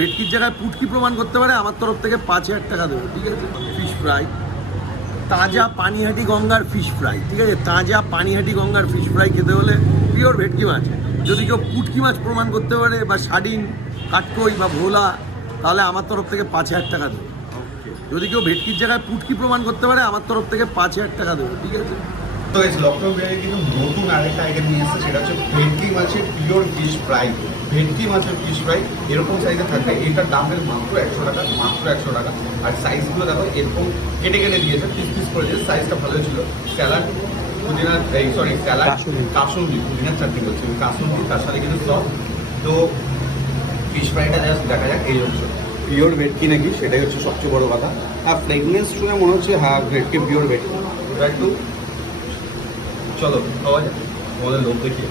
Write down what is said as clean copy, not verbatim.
ভেটকির জায়গায় পুটকি প্রমাণ করতে পারে আমার তরফ থেকে 5,000 টাকা দেবো, ঠিক আছে। ফিশ ফ্রাই, তাজা পানিহাটি গঙ্গার ফিশ ফ্রাই, ঠিক আছে। তাজা পানিহাটি গঙ্গার ফিশ ফ্রাই খেতে হলে পিওর ভেটকি মাছ। যদি কেউ পুটকি মাছ প্রমাণ করতে পারে বা সার্ডিন, কাটকই বা ভোলা, তাহলে আমার তরফ থেকে 5,000 টাকা দেবো। যদি কেউ ভেটকির জায়গায় পুটকি প্রমাণ করতে পারে আমার তরফ থেকে 5,000 টাকা দেবো, ঠিক আছে। তো লকডাউন বিরিয়ানি কিন্তু নতুন আরেকটা আইটেম নিয়ে এসেছে, সেটা হচ্ছে ভেটকি মাছের পিওর ফিশ ফ্রাই। ভেটকি মাছের ফিশ ফ্রাই এরকম সাইজে থাকবে, এটার দামের মাত্র 100 টাকা, মাত্র 100 টাকা। আর সাইজগুলো দেখো এরকম কেটে কেটে দিয়েছে, পিস পিস করে দিয়েছে, সাইজটা ভালো ছিল। স্যালাড, পুদিনা, স্যালাড কাসুন্দি, পুদিনার চাটনি বলছি, কাসুন্দি, তার সাথে কিন্তু সস। তো ফিশ ফ্রাইটা জাস্ট দেখা যাক। এই হচ্ছে পিওর ভেটকি নাকি, সেটাই হচ্ছে সবচেয়ে বড় কথা। আর ফ্রেগনেন্স শুনে মনে হচ্ছে হ্যাঁ ভেটকি পিওর ভেটকি। একটু চলো খাওয়া যাক, আমাদের লোক দেখিয়ে।